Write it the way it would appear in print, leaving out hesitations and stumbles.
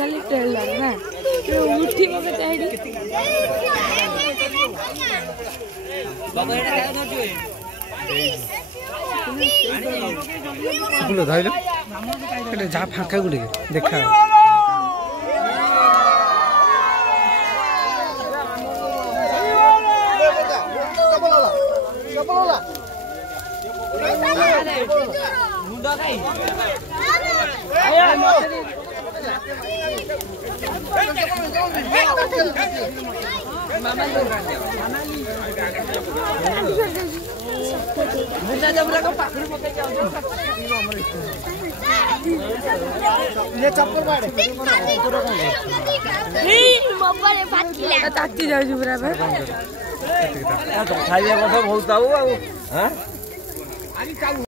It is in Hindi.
खाली ट्रेलर ना उठी जा फाँका गुड़े देखा ताती जाऊँ पूरा खाइए बहुत